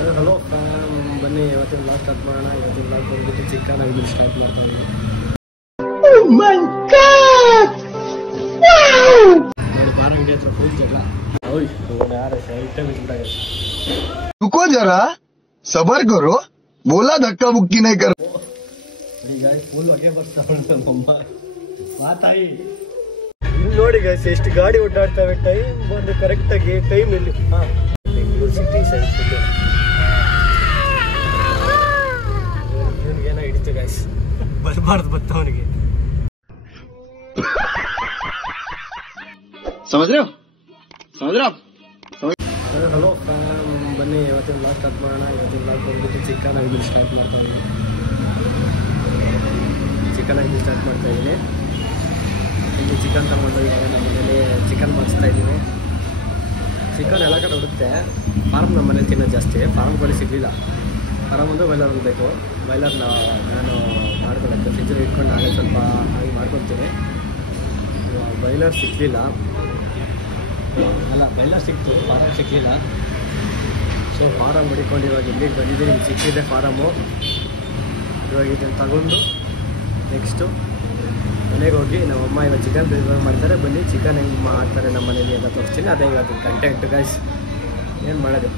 Hello ಬನ್ನಿ ಇವತ್ತಿನ blog start ಮಾಡೋಣ. ಇವತ್ತಿನ ಬ್ಲಾಗ್ ಬಂದ್ಬಿಟ್ಟು ಚಿಕನ್ ಆಗಿದ್ದು ಸ್ಟಾರ್ಟ್ ಮಾಡ್ತಾ ಇದ್ದೀವಿ. ಬಾರ ಅಂಗಡಿ ಹತ್ರ ಫುಲ್ ಜಗಳ. ಯಾರ ಐಟಮ್ ಇಟ್ಬಿಟ್ಟಾಗ रुको जरा सबर करो बोला धक्का मुक्की नहीं करो. ಈಗ ಫುಲ್ ಹೊಗೆ ಬರ್ತಾವ ನಮ್ಮಮ್ಮ ಮಾತಾಯಿ. ನೋಡಿ ಗೈಸ್ ಎಷ್ಟು ಗಾಡಿ ಓಡಾಡ್ತವೆ. ಟೈಮ್ ಬಂದು ಕರೆಕ್ಟಾಗಿ ಟೈಮ್ ಇಲ್ಲಿ ಬೆಂಗಳೂರು ಸಿಟಿ ಸೈಡ್ ಫುಲ್ಲು ಏನೋ ಹಿಡಿತು ಗೈಸ್. ಬರಬಾರ್ದು ಬತ್ತವನಿಗೆ. ಹಲೋ ಬನ್ನಿ ಇವತ್ತಿನ ಬ್ಲಾಗ್ ಸ್ಟಾರ್ಟ್ ಮಾಡೋಣ. ಇವತ್ತಿನ ಬ್ಲಾಗ್ ಬಂದ್ಬಿಟ್ಟು ಚಿಕನ್ ಆಗಿದ್ದು ಸ್ಟಾರ್ಟ್ ಮಾಡ್ತಾ ಇದ್ದೀನಿ. ಇಲ್ಲಿ ಚಿಕನ್ ತಗೊಂಡು ಇವಾಗ ನಮ್ಮ ಮನೇಲಿ ಚಿಕನ್ ಮಾಡಿಸ್ತಾ ಇದ್ದೀನಿ. ಚಿಕನ್ ಎಲ್ಲ ಕಡೆ ಹುಡುತ್ತೆ. ಫಾರ್ಮ್ ನಮ್ಮ ಮನೇಲಿ ತಿನ್ನೋದು ಜಾಸ್ತಿ. ಫಾರ್ಮ್ಗಳು ಸಿಗಲಿಲ್ಲ. ಫಾರಮ್ ಒಂದು ಬಾಯ್ಲರ್ ಒಂದು ಬೇಕು. ಬಾಯ್ಲರ್ ನಾನು ಮಾಡ್ಕೊಳಕ್ಕೆ ಫ್ರಿಜ್ಜಲ್ಲಿ ಇಟ್ಕೊಂಡು ನಾಳೆ ಸ್ವಲ್ಪ ಹಾಗೆ ಮಾಡ್ಕೊತೀನಿ. ಬಾಯ್ಲರ್ ಸಿಗಲಿಲ್ಲ. ಬಾಯ್ಲರ್ ಸಿಕ್ತು, ಫಾರಮ್ ಸಿಗಲಿಲ್ಲ. ಸೊ ಫಾರಮ್ ಹುಡ್ಕೊಂಡು ಇವಾಗ ಇಲ್ಲಿಗೆ ಬಂದಿದ್ದೀನಿ. ಸಿಕ್ಕಿದೆ ಫಾರಮು. ಇವಾಗ ಇದನ್ನು ತಗೊಂಡು ನೆಕ್ಸ್ಟು ಮನೆಗೆ ಹೋಗಿ ನಮ್ಮಮ್ಮ ಇವಾಗ ಚಿಕನ್ ಪ್ರಿಪೇರ್ ಮಾಡ್ತಾರೆ. ಬನ್ನಿ ಚಿಕನ್ ಹೆಂಗೆ ಮಾಡ್ತಾರೆ ನಮ್ಮ ಮನೇಲಿ ಅಂತ ತೋರಿಸ್ತೀನಿ. ಅದೇ ಇವತ್ತು ಕಂಟೆಂಟ್ ಗೈಸ್. ಏನು ಮಾಡೋದು,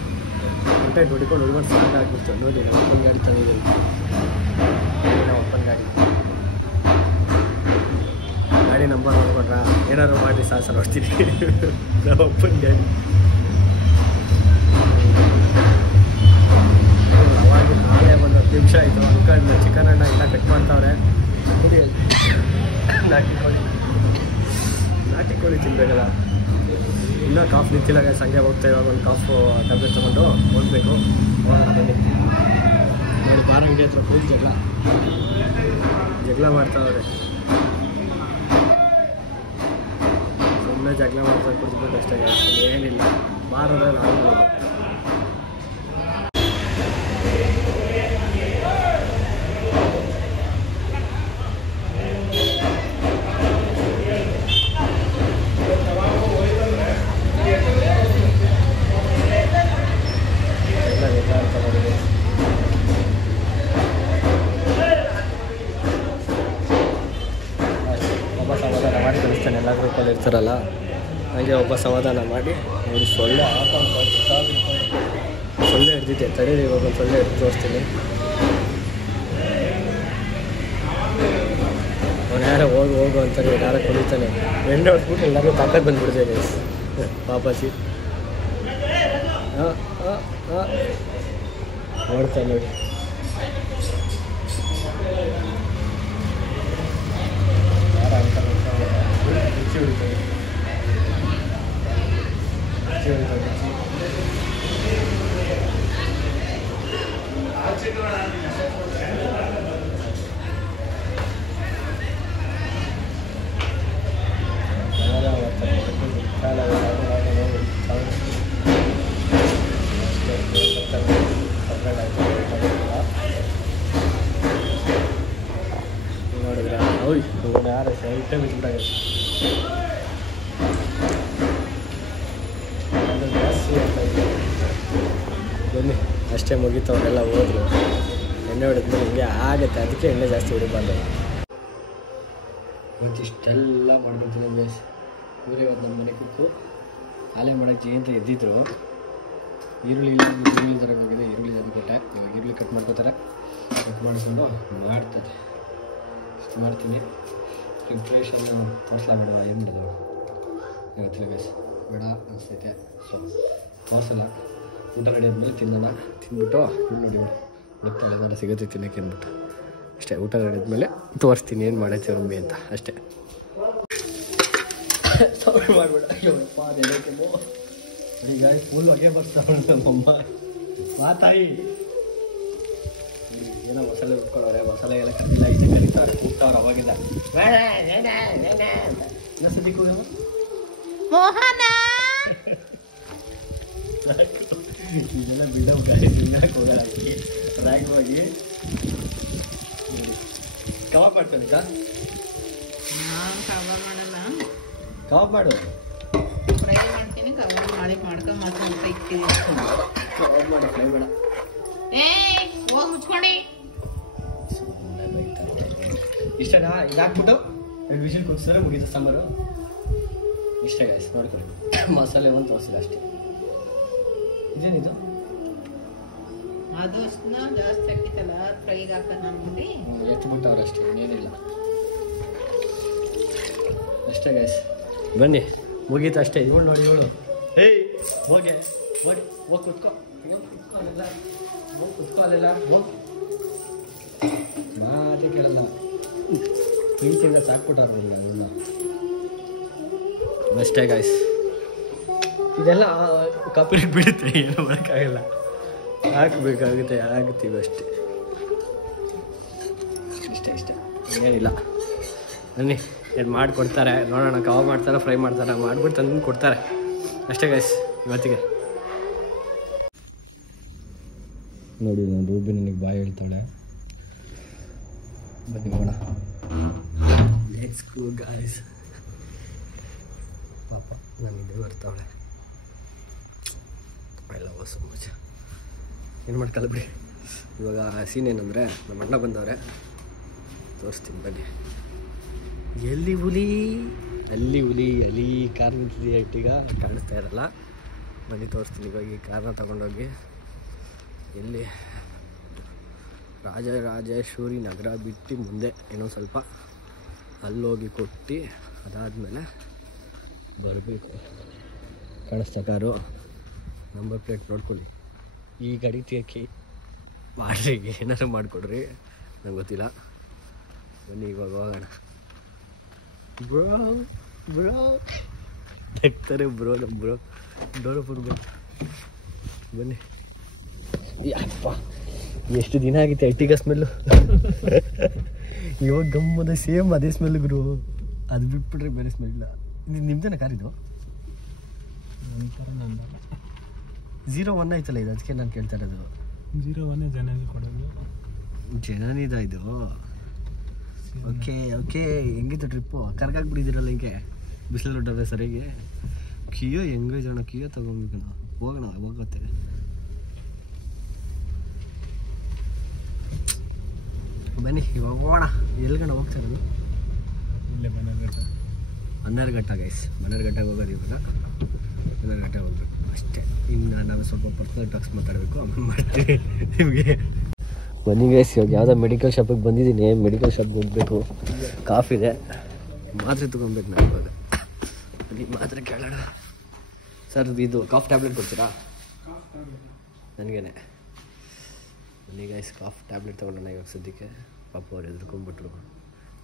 ಕಂಟೆಂಟ್ ಹುಡ್ಕೊಂಡು ಸಾಕಾಗ್ಬಿಡ್ತು. ನೋಡಿ ನಮ್ಮ ಅಪ್ಪನ ಗಾಡಿ ತಂದಿದ್ದೀನಿ. ನಮ್ಮ ಅಪ್ಪನ ಗಾಡಿ ನಂಬರ್ ನೋಡ್ಕೊಂಡ್ರ ಏನಾದ್ರು ಮಾಡಿ ಸಾಹಸ ನೋಡ್ತೀನಿ. ನಮ್ಮ ಅಪ್ಪನ ಗಾಡಿ ಅವಾಗ ನಾಳೆ ಒಂದು 10 ನಿಮಿಷ ಆಯಿತು. ಅಂಕಲ್ ಚಿಕನ್ ಅನ್ನ ಎಲ್ಲ ಕಟ್ ಮಾಡ್ತಾವ್ರೆ. ನಾಟಿ ಕೋಳಿ ತಿನ್ಬೇಕಲ್ಲ. ಇನ್ನೂ ಕಾಫ್ ನಿಂತಿಲ್ಲ ಸಂಜೆ ಹೋಗ್ತಾ. ಇವಾಗ ಒಂದು ಕಾಫು ಟ್ಯಾಬ್ಲೆಟ್ ತೊಗೊಂಡು ಹೋಗ್ಬೇಕು. ಹೋಗೋಣ ಬನ್ನಿ. ನೋಡಿ ಬಾರ ಅಂಗಡಿ ಹತ್ರ ಫುಲ್ ಜಗಳ ಮಾಡ್ತಾವ್ರೆ. ಸುಮ್ಮನೆ ಜಗಳ ಮಾಡ್ತಾ ಕುಡಿದ್ಬಿಟ್ಟು ಅಷ್ಟೇ. ಏನಿಲ್ಲ ಬಾರದ ನಾನು ಒಬ್ಬ ಸಮಾಧಾನ ಮಾಡಿ ಕಳಿಸ್ತಾನೆ. ಎಲ್ಲ ಗ್ರೂಪಲ್ಲಿ ಇರ್ತಾರಲ್ಲ ಹಾಗೆ ಒಬ್ಬ ಸಮಾಧಾನ ಮಾಡಿ. ನೋಡಿ ಸೊಳ್ಳೆ ಹಿಡ್ದಿದ್ದೆ. ತಡೀರಿ ಇವಾಗ ಒಂದು ಸೊಳ್ಳೆ ಹಿಡ್ದು ತೋರಿಸ್ತೀನಿ. ಅವ್ನು ಯಾರೋ ಹೋಗು ಅಂತಾನೆ. ಯಾರೋ ಕುಡಿತಾನೆ. ಎಣ್ಣೆ ಹೊಡ್ಬಿಟ್ಟು ಎಲ್ಲರಿಗೂ ತಾಕತ್ ಬಂದ್ಬಿಡ್ತೇನೆ ಪಾಪಾಜಿ. ನೋಡ್ತಾನೆ ನೋಡಿ. ಯಾರ ಅಂತ ರುಚಿ ಹೊಡಿತಾನೆ. ನೋಡಿದ್ರೆ ಯಾರ ಐಟಮ್ ಇಟ್ಬಿಟ್ಟಾಗ ಬನ್ನಿ. ಅಷ್ಟೇ ಮುಗೀತು. ಅವರೆಲ್ಲ ಹೋದ್ರು. ಎಣ್ಣೆ ಹೊಡಿದ್ಮೇಲೆ ಹಿಂಗೆ ಆಗುತ್ತೆ. ಅದಕ್ಕೆ ಎಣ್ಣೆ ಜಾಸ್ತಿ ಹೊಡಿಬಾರ್ದು. ಇವತ್ತಿಷ್ಟೆಲ್ಲ ಮಾಡ್ಕೊತೀನಿ ಬೇಸ್. ಇವರೇ ಇವತ್ತು ನಮ್ಮ ಮನೆ ಕುಕ್ಕು. ಆಲೆ ಮಾಡೋಕ್ಕೆ ಅಂತ ಎದ್ದಿದ್ರು. ಈರುಳ್ಳಿ ತರಬೇಕಾಗಿದೆ. ಈರುಳ್ಳಿ ತಂದುಕೊಟ್ಟೆ. ಇವಾಗ ಈರುಳ್ಳಿ ಕಟ್ ಮಾಡ್ಕೋತಾರೆ. ಕಟ್ ಮಾಡಿಕೊಂಡು ಮಾಡ್ತದೆ. ಇಷ್ಟು ಮಾಡ್ತೀನಿ. ಪ್ರಿಪ್ರೇಷನ್ ತೋರಿಸ್ಲಾಬೇಡವ ಏನು ಮಾಡೋದು ಇವತ್ತಿನ ಬೇಸ್ ಬೇಡ ಅನಿಸ್ತೈತೆ. ಸೊ ತೋರಿಸಲ್ಲ. ಊಟ ರೆಡಿ ಆದಮೇಲೆ ತಿನ್ನೋಣ. ತಿಂದ್ಬಿಟ್ಟು ನೋಡಿ ಬಿಡುತ್ತಾಳೆ ಏನಾರ ಸಿಗುತ್ತೆ ತಿನ್ನೋಕ್ಕೆ ಅಂದ್ಬಿಟ್ಟು ಅಷ್ಟೇ. ಊಟ ರೆಡಿ ಆದಮೇಲೆ ತೋರಿಸ್ತೀನಿ ಏನು ಮಾಡೈತೆ ರುಂಬಿ ಅಂತ ಅಷ್ಟೇ. ಸೌಂಡ್ ಮಾಡಬೇಡ. ಅಯ್ಯೋಪ್ಪ ಅದಕ್ಕೆ ಈಗ ಫುಲ್ ಹೊಗೆ ಬರ್ತಾವ ನಮ್ಮಮ್ಮ ಮಾತಾಯಿ. ಏನೋ ಮಸಾಲೆ ರುಬ್ಕೊಳ್ಳೋರೆ. ಮಸಾಲೆ ಎಲ್ಲ ಕಟ್ಟಿಲ್ಲ. ಇದು ಕರೀತಾರೆ ಕೂಗ್ತಾವ್ರು ಅವಾಗಿಂದ. ಇನ್ನೊಂದ್ಸತಿ ಕೂಗ ಮೋಹನ. ಇದೆಲ್ಲ ಬಿಡೋ ಗಾಡಿ ತಿನ್ನಕ್ಕೆ ಹೋಗಲ್ಲ. ರ್ಯಾಗ್ ಹೋಗಿ ಕಬಾಬ್ ಮಾಡ್ತಾನೆ. ಕಬಾಬ್ ಮಾಡು. ಫ್ರೈ ಮಾಡ್ತೀನಿ. ಕಬಾಬ್ ಮಾಡಿ ಮಾಡ್ಕೊಂಡು ಮಾತ್ರ ಊಟ ಇಕ್ತೀನಿ. ಕಬಾಬ್ ಮಾಡಿ ಫ್ರೈ ಬೇಡ. ಇಷ್ಟನಾ? ಇದಾಕ್ಬಿಟ್ಟು 2 ವಿಷಲ್ ಕೂಗ್ಸಿದ್ರೆ ಮುಗಿದ ಸಾಂಬಾರು. ಇಷ್ಟೇ ಗಾಯ್ಸ್, ನೋಡ್ಕೊಳ್ಳಿ. ಮಸಾಲೆ ಒಂದು ತೋರಿಸಿಲ್ಲ ಅಷ್ಟೇ. ಇದೇನಿದು? ಅದು ಜಾಸ್ತಿ ಹಾಕಿತ್ತಲ್ಲ ಫ್ರೈಗೆ ಹಾಕೋದು ನಮ್ಮಲ್ಲಿ ಎತ್ಬಿಟ್ಟು ಅವ್ರಷ್ಟೇ, ಏನಿಲ್ಲ ಅಷ್ಟೇ ಗಾಯ್ಸ್. ಬನ್ನಿ, ಮುಗೀತು ಅಷ್ಟೇ. ಇವಳು ನೋಡಿ, ಇವಳು ಏಯ್ ಹೋಗಿ ಹೋಗಿ ಹೋಗಿ ಕುತ್ಕೋ, ಕುತ್ಕೊಳ್ಳಲ್ಲ, ಹೋಗಿ ಕುತ್ಕೊಳ್ಳಲ್ಲ, ಹೋಗಿ ಮಾತೇ ಕೇಳಲ್ಲ. ಪ್ರೀತಿಯಿಂದ ಸಾಕ್ಬಿಟ್ಟಾರ ಇವನ್ನ. ಅಷ್ಟೇ ಗಾಯ್ಸ್, ಇದೆಲ್ಲ ಕಾಪಿರೇಟ್ ಬಿಡುತ್ತೆ, ಏನು ಮಾಡೋಕ್ಕಾಗಲ್ಲ. ಹಾಕಬೇಕಾಗುತ್ತೆ, ಹಾಕ್ತೀವಿ ಅಷ್ಟೇ. ಇಷ್ಟೇ ಏನಿಲ್ಲ. ಬನ್ನಿ, ಏನು ಮಾಡಿಕೊಡ್ತಾರೆ ನೋಡೋಣ. ಕಬಾಬ್ ಮಾಡ್ತಾರೆ, ಫ್ರೈ ಮಾಡ್ತಾರೆ, ಮಾಡ್ಬಿಟ್ಟು ತಂದು ಕೊಡ್ತಾರೆ ಅಷ್ಟೇ ಗೈಸ್ ಇವತ್ತಿಗೆ. ನೋಡಿ, ನಾನು ರೂಬಿ ನನಗೆ ಬಾಯಿ ಹೇಳ್ತಾಳೆ. ಬನ್ನಿ ನೋಡೋಣ. Let's go guys. ಪಾಪ ನನಗೆ ಬರ್ತಾವಳೆ. I love her so much. ಏನು ಮಾಡ್ಕಲ್ಲ ಬಿಡಿ. ಇವಾಗ ಸೀನ್ ಏನಂದರೆ, ನಮ್ಮ ಅಣ್ಣ ಬಂದವ್ರೆ, ತೋರಿಸ್ತೀನಿ ಬನ್ನಿ. ಎಲ್ಲಿ ಹುಲಿ, ಅಲ್ಲಿ ಹುಲಿ, ಅಲ್ಲಿ ಕಾರ್ ನಿಂತಿದೆ. ಈಗ ಕಾಣಿಸ್ತಾ ಇರಲ್ಲ, ಬನ್ನಿ ತೋರಿಸ್ತೀನಿ. ಇವಾಗ ಈ ಕಾರ್ನ ತಗೊಂಡೋಗಿ ಎಲ್ಲಿ ರಾಜರಾಜೇಶ್ವರಿ ನಗರ ಬಿಟ್ಟು ಮುಂದೆ ಇನ್ನೊಂದು ಸ್ವಲ್ಪ ಅಲ್ಲೋಗಿ ಕೊಟ್ಟು ಅದಾದಮೇಲೆ ಬರಬೇಕು. ಕಾಣಿಸ್ತಾ ಕಾರು? ನಂಬರ್ ಪ್ಲೇಟ್ ನೋಡ್ಕೊಳ್ಳಿ. ಈ ಗಾಡಿ ತೆಗಿ ಮಾಡ್ರಿ, ಏನಾರು ಮಾಡಿಕೊಡ್ರಿ, ನಂಗೆ ಗೊತ್ತಿಲ್ಲ. ಬನ್ನಿ ಇವಾಗ ಹೋಗೋಣ. ಬ್ರೋ ತೆಗ್ತಾರೆ ಬ್ರೋ, ನಮ್ಮ ಬ್ರೋ ಡೋರಪ್ಪ. ಬನ್ನಿ. ಯಪ್ಪ, ಎಷ್ಟು ದಿನ ಆಗಿತ್ತು ಎಟ್ಟಿಗ ಸ್ಮೆಲ್ಲು. ಇವಾಗ ಗಮ್ಮದ ಸೇಮ್ ಅದೇ ಸ್ಮೆಲ್ ಗುರು. ಅದು ಬಿಟ್ಬಿಟ್ರೆ ಬೇರೆ ಸ್ಮೆಲ್ ಇಲ್ಲ. ನಿಮ್ದೇನ ಕಾರ್ ಇದು? 01 ಆಯ್ತಲ್ಲ ಇದು, ಅದಕ್ಕೆ ನಾನು ಕೇಳ್ತಾ ಇರೋದು. 01 ಜನನಿ ಕೊಡೋದು. ಜನನಿದ ಇದು? Okay okay. ಹೆಂಗಿತ್ತು ಟ್ರಿಪ್ಪು? ಕರ್ಗಾಕ್ಬಿಟ್ಟಿದ್ದೀರಲ್ಲ ಹಿಂಗೆ ಬಿಸಿಲು ಹೊಟ್ಟರೆ ಸರಿಯಾಗಿ. ಕಿಯೋ ಹೆಂಗೋ ಜನ, ಕಿಯೋ ತಗೊಂಡ್ಬೇಕು ನಾವು. ಹೋಗೋಣ, ಹೋಗುತ್ತೆ. ಬನ್ನಿ ಇವಾಗ ಹೋಗೋಣ. ಎಲ್ಗಣ ಹೋಗ್ತಾ ಇರೋದು? ಇಲ್ಲೇ ಮನೆಗಟ್ಟ. 12 ಗಂಟೆ ಗೈಸ್, 12 ಗಂಟೆಗೆ ಹೋಗೋದು. ಇವಾಗ 12 ಗಂಟೆಗೆ ಹೋಗ್ಬೇಕು ಅಷ್ಟೇ. ಇನ್ನು ನಾವು ಸ್ವಲ್ಪ ಪರ್ಸನಲ್ ಟಾಕ್ಸ್ ಮಾತಾಡಬೇಕು, ಆಮೇಲೆ ಮಾಡ್ತೀವಿ ನಿಮಗೆ. ಬನ್ನಿ ಗೈಸ್, ಇವಾಗ ಯಾವುದೋ ಮೆಡಿಕಲ್ ಶಾಪಿಗೆ ಬಂದಿದ್ದೀನಿ. ಮೆಡಿಕಲ್ ಶಾಪ್ಗೆ ಹೋಗಬೇಕು. ಕಾಫಿದೆ, ಮಾತ್ರೆ ತೊಗೊಬೇಕು ನಾನು ಇವಾಗ. ಬನ್ನಿ ಮಾತ್ರೆ ಕೇಳೋಣ. ಸರ್ ಇದು ಕಾಫ್ ಟ್ಯಾಬ್ಲೆಟ್ ಕೊಡ್ತೀರಾ ನನಗೇನೆ? ಬನ್ನಿ ಗೈಸ್, ಕಾಫ್ ಟ್ಯಾಬ್ಲೆಟ್ ತೊಗೊಂಡೋಣ ಇವಾಗ ಸದ್ಯಕ್ಕೆ. ಪಾಪ ಅವ್ರು ಎದ್ರುಕೊಂಡ್ಬಿಟ್ರು.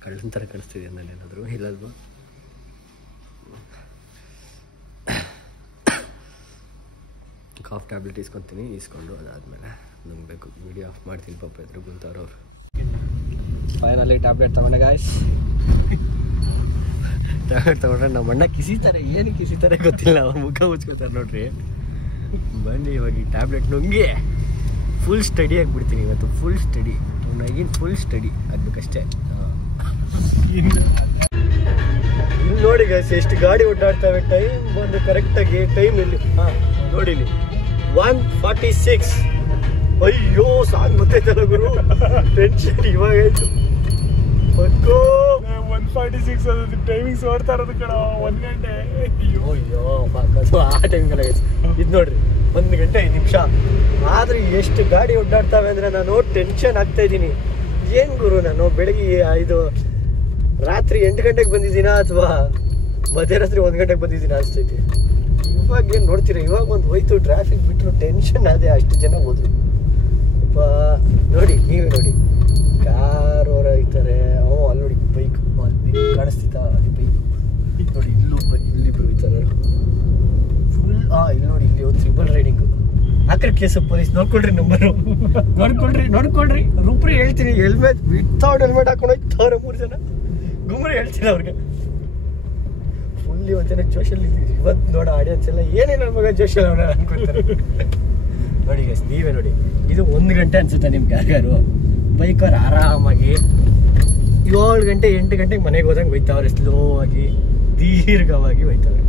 ಕಳ್ಳನ ಥರ ಕಾಣಿಸ್ತಿದೆ ನಾನು ಏನಾದರೂ, ಇಲ್ಲಲ್ವಾ? Calf tablet ಇಸ್ಕೊತೀನಿ. ಇಸ್ಕೊಂಡು ಅದಾದಮೇಲೆ ನುಂಗಬೇಕು. ವಿಡಿಯೋ ಆಫ್ ಮಾಡ್ತೀನಿ. ಪಾಪ ಎದುರು ಕುಂತವ್ರವ್ರು. ಫೈನಲಿ ಟ್ಯಾಬ್ಲೆಟ್ ತೊಗೊಂಡೆ ಗಾಯ್ಸ್. ಟ್ಯಾಬ್ಲೆಟ್ ತೊಗೊಂಡ್ರೆ ನಮ್ಮ ಅಣ್ಣ ಕಿಸಿತಾರೆ. ಏನು ಕಿಸಿತಾರೆ ಗೊತ್ತಿಲ್ಲ, ಅವ್ರ ಮುಖ ಮುಚ್ಕೋತಾರೆ ನೋಡ್ರಿ. ಬನ್ನಿ ಇವಾಗ ಈ ಟ್ಯಾಬ್ಲೆಟ್ ನುಂಗಿ ಫುಲ್ ಸ್ಟಡಿ ಆಗಿಬಿಡ್ತೀನಿ ಇವತ್ತು. ಫುಲ್ ಸ್ಟಡಿ, ನನಗಿನ್ ಫುಲ್ ಸ್ಟಡಿ ಆಗಬೇಕಷ್ಟೇ. ಇಲ್ಲಿ ನೋಡಿ ಗೈಸ್, ಎಷ್ಟು ಗಾಡಿ ಓಡಾಡ್ತವೆ. ಟೈಮ್ ಬಂದು ಕರೆಕ್ಟಾಗಿ ಟೈಮ್ ಇಲ್ಲಿ ನೋಡಿ, ಇಲ್ಲಿ 1:46. ಅಯ್ಯೋ ಸಾಕು ಗೊತ್ತೈತಲ್ಲ ಗುರು, ಟೆನ್ಷನ್ ಇವಾಗ ಆಯ್ತು. 1:46 ಅದು ಟೈಮಿಂಗ್ಸ್ ಓಡ್ತಾ ಇರೋದು ಕಣ. 1 ಗಂಟೆ. ಅಯ್ಯೋ ಆ ಟೈಮ್ಗೆಲ್ಲ ಇದು ನೋಡ್ರಿ, 1 ಗಂಟೆ 5 ನಿಮಿಷ. ಆದ್ರೆ ಎಷ್ಟು ಗಾಡಿ ಓಡಾಡ್ತಾವೆ ಅಂದ್ರೆ ನಾನು ಟೆನ್ಷನ್ ಆಗ್ತಾ ಇದ್ದೀನಿ. ಏನ್ ಗುರು, ನಾನು ಬೆಳಗ್ಗೆ ರಾತ್ರಿ 8 ಗಂಟೆಗೆ ಬಂದಿದ್ದೀನಾ ಅಥವಾ ಮಧ್ಯರಾತ್ರಿ 1 ಗಂಟೆಗೆ ಬಂದಿದ್ದೀನಾ ಅನ್ಸ್ತೈತಿ. ಇವಾಗ ಏನು ನೋಡ್ತೀರಾ, ಇವಾಗ ಒಂದು ಹೋಯ್ತು ಟ್ರಾಫಿಕ್ ಬಿಟ್ಟರು ಟೆನ್ಷನ್ ಅದೇ. ಅಷ್ಟು ಜನ ಹೋದ್ರು. ನೋಡಿ, ನೀವೇ ನೋಡಿ, ಕಾರ್ ಅವ್ರು ಐತಾರೆ. ಅಲ್ಲಿ ನೋಡಿ ಬೈಕ್, ಅಲ್ಲಿ ಕಾಣಿಸ್ತಿತ್ತ, ಅಲ್ಲಿ ಬೈಕ್ ನೋಡಿ. ಇಲ್ಲಿಬ್ರು ಹೋಯ್ತಾರೆ ಫುಲ್. ಇಲ್ಲಿ ನೋಡಿ, ಇಲ್ಲಿ ಒಂದು ಟ್ರಿಬಲ್ ರೈಡಿಂಗು. ಆಕಡೆ ಕೇಸು ಪೊಲೀಸ್ ನೋಡ್ಕೊಳ್ರಿ, ನಂಬರು ನೋಡ್ಕೊಳ್ರಿ. ರೂಪ್ರಿ ಹೇಳ್ತೀನಿ, ಹೆಲ್ಮೆಟ್ ವಿತೌಟ್ ಹೆಲ್ಮೆಟ್ ಹಾಕೊಂಡು ಹೋಯ್ತವ್ರೆ 3 ಜನ. ಗುಮ್ರಿ ಹೇಳ್ತೀನಿ ಅವ್ರಿಗೆ. ಫುಲ್ ಇವತ್ತಿನ ಜೋಶಲ್ಲಿ ಇದ್ದೀವಿ. ಇವತ್ತು ನೋಡೋ ಆಡಿಯನ್ಸ್ ಎಲ್ಲ ಏನೇನು ನನ್ನ ಮಗ ಜೋಶಲ್ಲಿ ಅವನ ಅನ್ಕೊಳ್ತಾರೆ. ನೋಡಿ ಗೈಸ್, ನೀವೇ ನೋಡಿ, ಇದು 1 ಗಂಟೆ ಅನ್ಸುತ್ತೆ ನಿಮ್ಗೆ ಯಾರ್ಯಾರು. ಬೈಕವ್ರು ಆರಾಮಾಗಿ 7 ಗಂಟೆ 8 ಗಂಟೆಗೆ ಮನೆಗೆ ಹೋದಂಗೆ ಹೋಯ್ತಾವ್ರೆ. ಸ್ಲೋ ಆಗಿ ದೀರ್ಘವಾಗಿ ಹೋಯ್ತಾವ್ರೆ.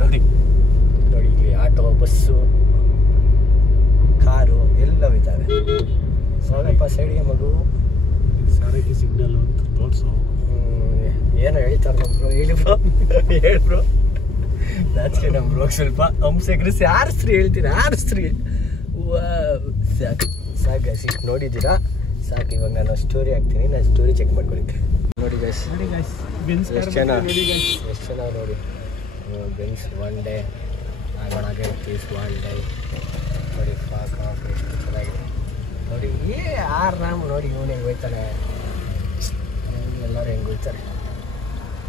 ನೋಡಿ ನೋಡಿ, ಇಲ್ಲಿ ಆಟೋ, ಬಸ್ಸು, ಕಾರು ಎಲ್ಲ ಹೋಯ್ತಾವೆ. ಸ್ವಲ್ಪ ಸೈಡ್ಗೆ ಮಗು. ಸಾರಿಗೆ ಸಿಗ್ನಲ್ ಅಂತ ತೋರಿಸು. ಏನೋ ಹೇಳ್ತಾರೆ ನಮ್ಮ ಬ್ರೋ. ಹೇಳಿ ಬ್ರೋ, ಹೇಳಿ ಬ್ರೋ. ನಾಚಿಕೆ ನಮ್ಮ ಬ್ರೋಗ್ ಸ್ವಲ್ಪ ಹಂಸಗ್ರಿಸಿ ಆರಿಸ್ರಿ ಹೇಳ್ತೀರಾ, ಆರಿಸ್ರಿ. ಸಾಕು ಸಾಕು ಗೈಸ್, ಇಷ್ಟು ನೋಡಿದ್ದೀರಾ ಸಾಕು. ಇವಾಗ ನಾನು ಸ್ಟೋರಿ ಹಾಕ್ತೀನಿ, ನಾನು ಸ್ಟೋರಿ ಚೆಕ್ ಮಾಡ್ಕೊಂಡಿದ್ದೆ. ನೋಡಿ ಗೈಸ್, ಎಷ್ಟು ಚೆನ್ನಾಗಿ ನೋಡಿ. ಬೆನ್ಸ್ ಒನ್ ಡೇ ಆಗೋಣ ಪೀಸ್ ಒನ್ ಡೇ ನೋಡಿ. ಪಾಕ ಎಷ್ಟು ಚೆನ್ನಾಗಿದೆ ನೋಡಿ. ಆರಾಮ್ ನೋಡಿ. ಇವನು ಹೆಂಗೆ ಹೋಯ್ತಾನೆ, ಎಲ್ಲರೂ ಹೆಂಗೆ ಹೋಯ್ತಾರೆ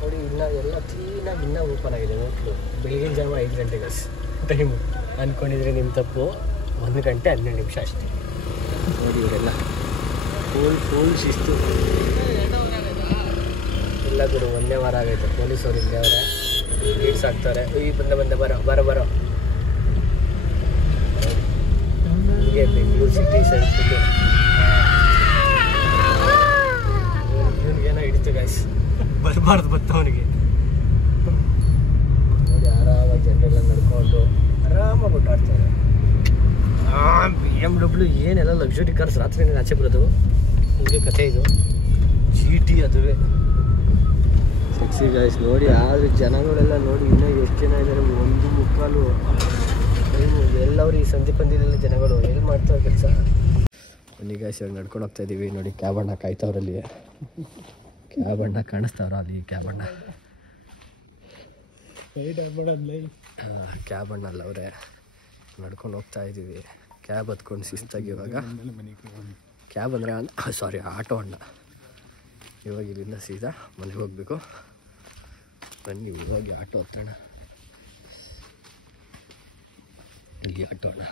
ನೋಡಿ. ಎಲ್ಲ ಕ್ಲೀನಾಗಿ ಇನ್ನೂ ಓಪನ್ ಆಗಿದೆ ಹೋಟ್ಲು. ಬೆಳಗಿನ ಜಾವ 5 ಗಂಟೆ ಗೈಸ್ ಟೈಮು. ಅಂದ್ಕೊಂಡಿದ್ರೆ ನಿಮ್ಮ ತಪ್ಪು, 1 ಗಂಟೆ 12 ನಿಮಿಷ ಅಷ್ಟೇ ನೋಡಿ. ಇವರೆಲ್ಲ ಫುಲ್ ಶಿಸ್ತು. ಇಲ್ಲ ಗುರು, 1ನೇ ವಾರ ಆಗೈತೆ. ಪೊಲೀಸವ್ರು ಇಲ್ಲೇ ಅವರೇ ಲೀಡ್ಸ್ ಆಗ್ತಾರೆ. ಬಂದ ಬರೋ ಹೀಗೆ ಬೆಂಗಳೂರು ಸಿಟಿ ಸೈಡ್ ಫುಲ್ಲು. ಇವನಿಗೇನೋ ಹಿಡಿತು ಗೈಸ್, ಬರಬಾರ್ದು ಬತ್ತವನಿಗೆ ನೋಡಿ. ಆರಾಮಾಗಿ ಜನರೆಲ್ಲ ನಡ್ಕೊಂಡು ಆರಾಮಾಗಿ ಓಡಾಡ್ತಾರೆ. BMW ಏನೆಲ್ಲ ಲಕ್ಸುರಿ ಕಾರ್ಸ್ ರಾತ್ರಿ ಆಚೆ ಬರೋದು. ಹಿಂಗೆ ಕಥೆ ಇದು. GT ಅದುವೇ ಸೆಕ್ಸಿ ಗೈಸ್ ನೋಡಿ. ಆದರೆ ಜನಗಳೆಲ್ಲ ನೋಡಿ ಇನ್ನೂ ಎಷ್ಟು ಜನ ಇದ್ದಾರೆ. 1:45 ಟೈಮು. ಎಲ್ಲವರು ಈ ಸಂಧಿ ಪಂದ್ಯದಲ್ಲ ಜನಗಳು ಎಲ್ಲಿ ಮಾಡ್ತಾರೆ ಕೆಲಸ. ಬನ್ನಿ ಗೈಸ್, ಇವಾಗ ನಡ್ಕೊಂಡು ಹೋಗ್ತಾ ಇದ್ದೀವಿ ನೋಡಿ. ಕ್ಯಾಬ್ ಅಣ್ಣ ಕಾಯ್ತವ್ರಲ್ಲಿ. ಕ್ಯಾಬ್ ಅಣ್ಣ ಕಾಣಿಸ್ತಾವ್ರ ಅಲ್ಲಿ. ಕ್ಯಾಬ್ ಅಣ್ಣ ಕ್ಯಾಬ್ ಅಣ್ಣ ಅಲ್ಲ ಅವರೇ. ನಡ್ಕೊಂಡು ಹೋಗ್ತಾ ಇದ್ದೀವಿ. ಕ್ಯಾಬ್ ಹತ್ಕೊಂಡು ಶಿಸ್ತಾಗಿ. ಇವಾಗ ಕ್ಯಾಬ್ ಅಂದರೆ ಸಾರಿ ಆಟೋ ಅಣ್ಣ. ಇವಾಗ ಇಲ್ಲಿಂದ ಸೀದಾ ಮನೆಗೆ ಹೋಗಬೇಕು. ಬನ್ನಿ ಇವಾಗ ಆಟೋ ಹತ್ತೋಣ. ಇಲ್ಲಿ ಆಟೋ ಅಣ್ಣ.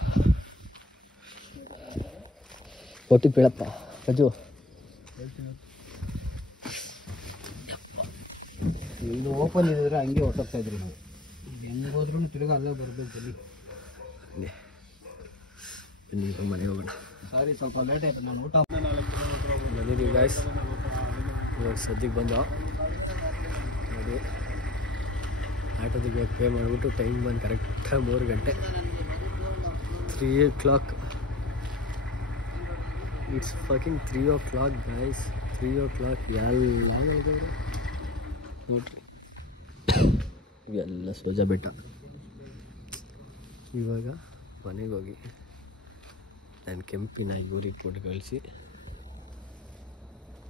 ಒಟ್ಟು ಬೀಳಪ್ಪ ಅಜ್ಜು. ಇದು ಓಪನ್ ಇದ್ರೆ ಹಂಗೆ ಹೊಟ್ಟೋಗ್ತಾ ಇದ್ರಿ ನಾವು. ಹೆಂಗೆ ಹೋದ್ರೂ ತಿರ್ಗಿ ಅಲ್ಲೇ ಬರ್ಬೇಕು. ಬನ್ನಿ ಬನ್ನಿ ಇವಾಗ ಮನೆಗೆ ಹೋಗೋಣ. ಸಾರಿ ಸ್ವಲ್ಪ ಲೇಟ್ ಆಯ್ತು, ನಾನು ಊಟ ಬಂದಿದ್ದೀವಿ ಗಾಯ್ಸ್. ಇವಾಗ ಸದ್ಯಕ್ಕೆ ಬಂದ ನೋಡಿ. ಆಟೋದಿಗೆ ಇವಾಗ ಪೇ ಮಾಡಿಬಿಟ್ಟು ಟೈಮ್ ಬಂದು ಕರೆಕ್ಟಾಗಿ 3 ಗಂಟೆ 3 o'clock. It's fucking 3 o'clock guys. 3 o'clock. ಎಲ್ಲ ನೋಡ್ರಿ ಇವೆಲ್ಲ ಸೋಜಾ ಬೆಟ್ಟ. ಇವಾಗ ಮನೆಗೆ ಹೋಗಿ ನಾನು ಕೆಂಪಿನ ಯೂರಿಗೆ ಕೊಟ್ಟು ಕಳಿಸಿ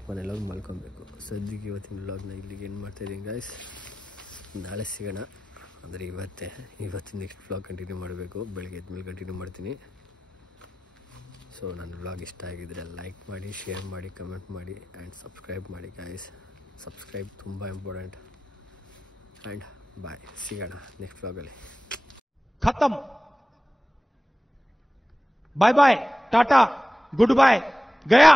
ಮನೇಲಿ ಹೋಗಿ ಮಲ್ಕೊಬೇಕು. ಸದ್ಯಕ್ಕೆ ಇವತ್ತಿನ ವ್ಲಾಗ್ನ ಇಲ್ಲಿಗೆ ಏನು ಮಾಡ್ತಾಯಿದ್ದೀನಿ ಗಾಯ್ಸ್. ನಾಳೆ ಸಿಗೋಣ. ಅಂದರೆ ಇವತ್ತಿನ ನೆಕ್ಸ್ಟ್ ವ್ಲಾಗ್ ಕಂಟಿನ್ಯೂ ಮಾಡಬೇಕು. ಬೆಳಗ್ಗೆ ಎದ್ಮೇಲೆ ಕಂಟಿನ್ಯೂ ಮಾಡ್ತೀನಿ. ಸೊ ನನ್ನ ವ್ಲಾಗ್ ಇಷ್ಟ ಆಗಿದ್ದರೆ ಲೈಕ್ ಮಾಡಿ, ಶೇರ್ ಮಾಡಿ, ಕಮೆಂಟ್ ಮಾಡಿ ಆ್ಯಂಡ್ ಸಬ್ಸ್ಕ್ರೈಬ್ ಮಾಡಿ ಗಾಯ್ಸ್. ಸಬ್ಸ್ಕ್ರೈಬ್ ತುಂಬ ಇಂಪಾರ್ಟೆಂಟ್. ಆ್ಯಂಡ್ ಬಾಯ್, ಸಿಗೋಣ ನೆಕ್ಸ್ಟ್ ವ್ಲಾಗಲ್ಲಿ. खत्म. बाय बाय, टाटा, गुड बाय, गया.